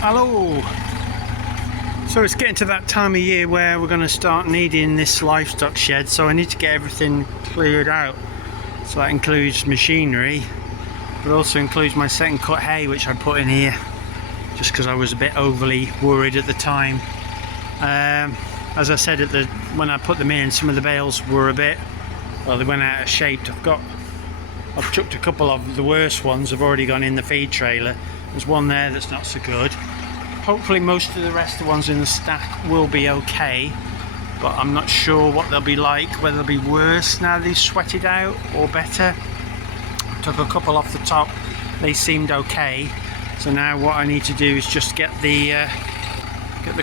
Hello. So it's getting to that time of year where we're going to start needing this livestock shed, so I need to get everything cleared out. So that includes machinery, but also includes my second cut hay, which I put in here just because I was a bit overly worried at the time. As I said when I put them in, some of the bales were they went out of shape. I've chucked a couple of the worst ones, have already gone in the feed trailer. There's one there that's not so good. Hopefully most of the rest of the ones in the stack will be okay, but I'm not sure what they'll be like, whether they'll be worse now they've sweated out or better. I took a couple off the top, they seemed okay, so now what I need to do is just get the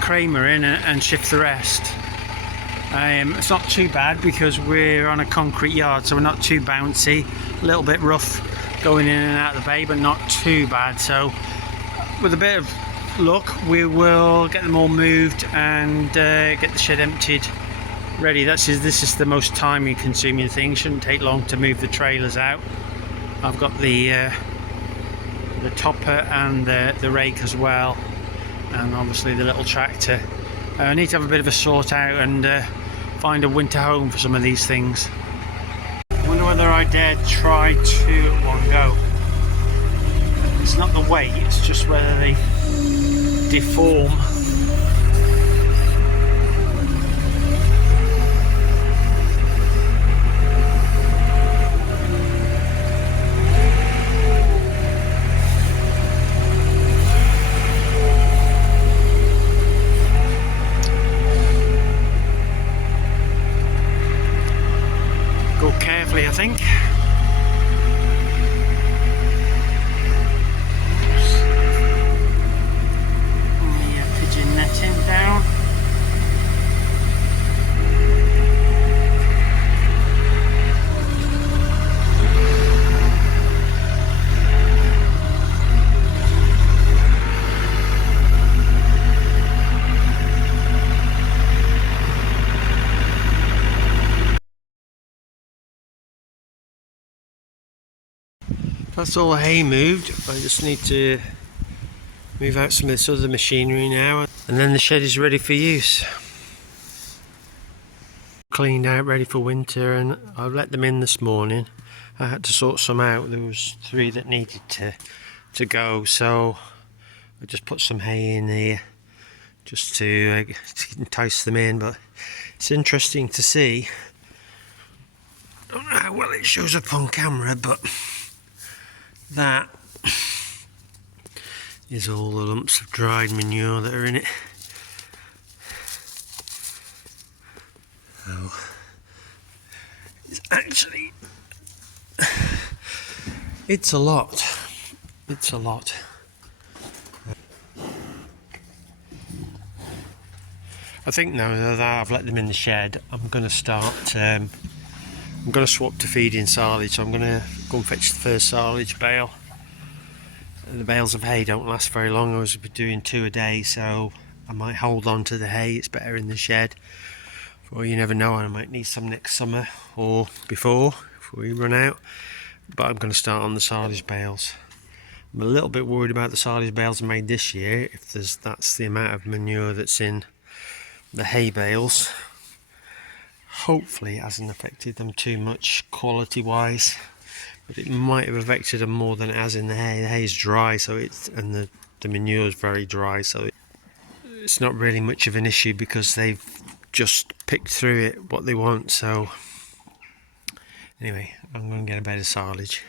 Kramer in and shift the rest. It's not too bad because we're on a concrete yard, so we're not too bouncy, a little bit rough going in and out of the bay, but not too bad. So with a bit of luck we will get them all moved and get the shed emptied ready. This is the most time consuming thing. Shouldn't take long to move the trailers out. I've got the topper and the rake as well, and obviously the little tractor. I need to have a bit of a sort out and find a winter home for some of these things. I wonder whether I dare try two at one go. It's not the weight, it's just whether they deform. Go carefully, I think. Down. That's all the hay moved. I just need to move out some of this other machinery now, and then the shed is ready for use. Cleaned out, ready for winter, and I let them in this morning. I had to sort some out. There was 3 that needed to go, so I just put some hay in here just to entice them in. But it's interesting to see. I don't know how well it shows up on camera, but that is all the lumps of dried manure that are in it. So it's actually, it's a lot. It's a lot. I think now that I've let them in the shed, I'm going to start. I'm going to swap to feeding silage. So I'm going to go and fetch the first silage bale. The bales of hay don't last very long. I was doing 2 a day, so I might hold on to the hay. It's better in the shed. Well, you never know, I might need some next summer or before we run out. But I'm going to start on the silage bales. I'm a little bit worried about the silage bales I made this year. If that's the amount of manure that's in the hay bales. Hopefully it hasn't affected them too much quality wise. But it might have affected them more than it has in the hay. The hay is dry, so and the manure is very dry, so it's not really much of an issue because they've just picked through it what they want. So anyway, I'm going to get a bed of silage.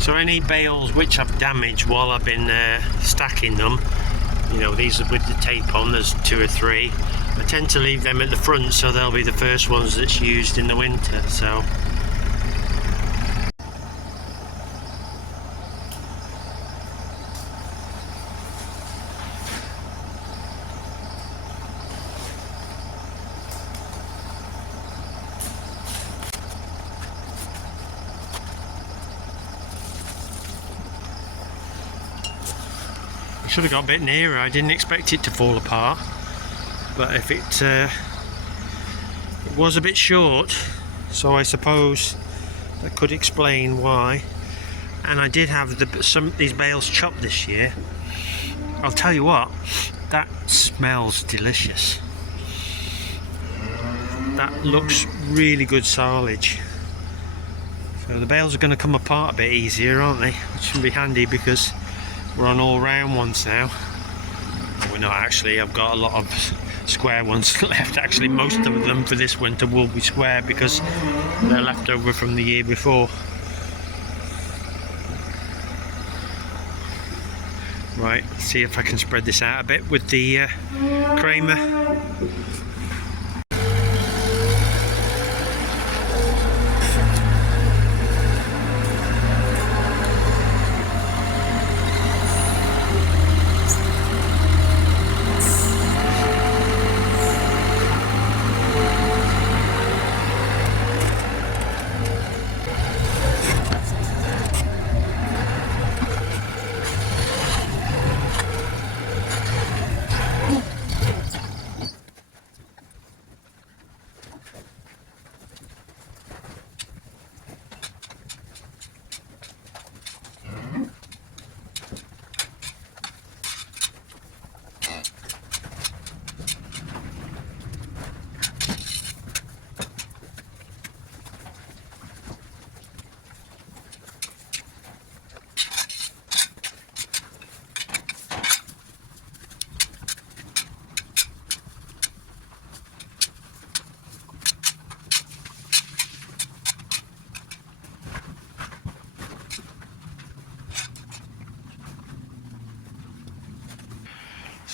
So any bales which I've damaged while I've been stacking them, you know, these are with the tape on, there's 2 or 3. I tend to leave them at the front so they'll be the first ones that's used in the winter. So I should have got a bit nearer. I didn't expect it to fall apart, but if it was a bit short, so I suppose that could explain why. And I did have these bales chopped this year. I'll tell you what, that smells delicious. That looks really good silage. So the bales are going to come apart a bit easier, aren't they? Which should be handy because we're on all round ones now. Well, we're not actually. I've got a lot of square ones left. Actually, most of them for this winter will be square because they're left over from the year before. Right, let's see if I can spread this out a bit with the Kramer.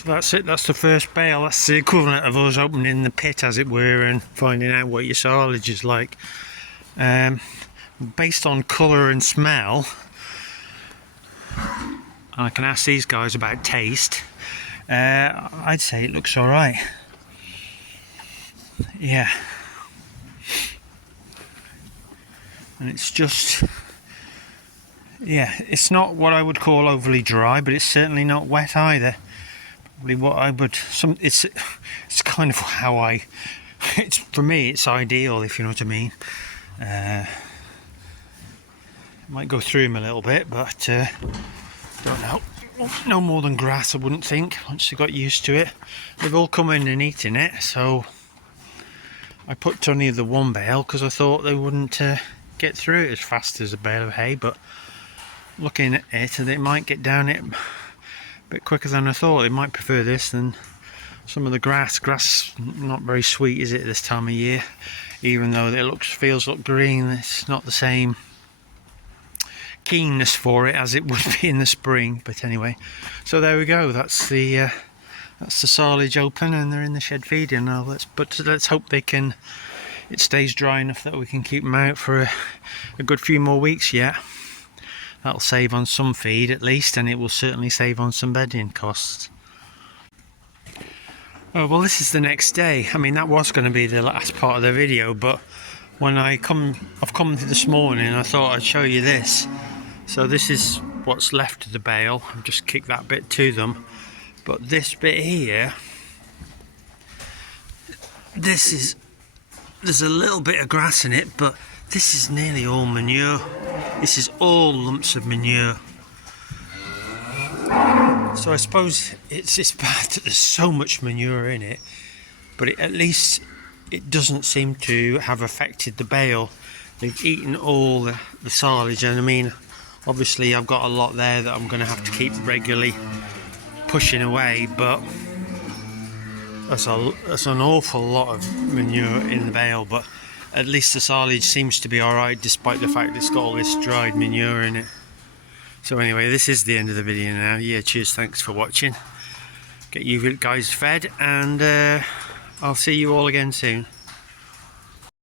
So that's it, that's the first bale. That's the equivalent of us opening the pit, as it were, and finding out what your silage is like. Based on colour and smell, I can ask these guys about taste. I'd say it looks alright. Yeah. And it's just, yeah, it's not what I would call overly dry, but it's certainly not wet either. Probably what I would, it's kind of how it's, for me it's ideal, if you know what I mean. Might go through them a little bit, but don't know. No more than grass, I wouldn't think, once they got used to it. They've all come in and eaten it, so I put only the one bale because I thought they wouldn't get through it as fast as a bale of hay, but looking at it, they might get down it a bit quicker than I thought. They might prefer this than some of the grass. Grass not very sweet, is it, this time of year? Even though it feels green, it's not the same keenness for it as it would be in the spring. But anyway, so there we go. That's the silage open, and they're in the shed feeding now. Let's hope it stays dry enough that we can keep them out for a good few more weeks yet. That'll save on some feed at least, and it will certainly save on some bedding costs. Oh, well, this is the next day. I mean, that was going to be the last part of the video, but when I've come this morning, I thought I'd show you this. So this is what's left of the bale. I've just kicked that bit to them, but this bit here, there's a little bit of grass in it, but this is nearly all manure. This is all lumps of manure. So I suppose it's bad that there's so much manure in it, but at least it doesn't seem to have affected the bale. They've eaten all the silage, and I mean, obviously I've got a lot there that I'm going to have to keep regularly pushing away, but that's an awful lot of manure in the bale. But at least the silage seems to be alright, despite the fact it's got all this dried manure in it. So anyway, this is the end of the video now. Yeah, cheers, thanks for watching. Get you guys fed, and I'll see you all again soon.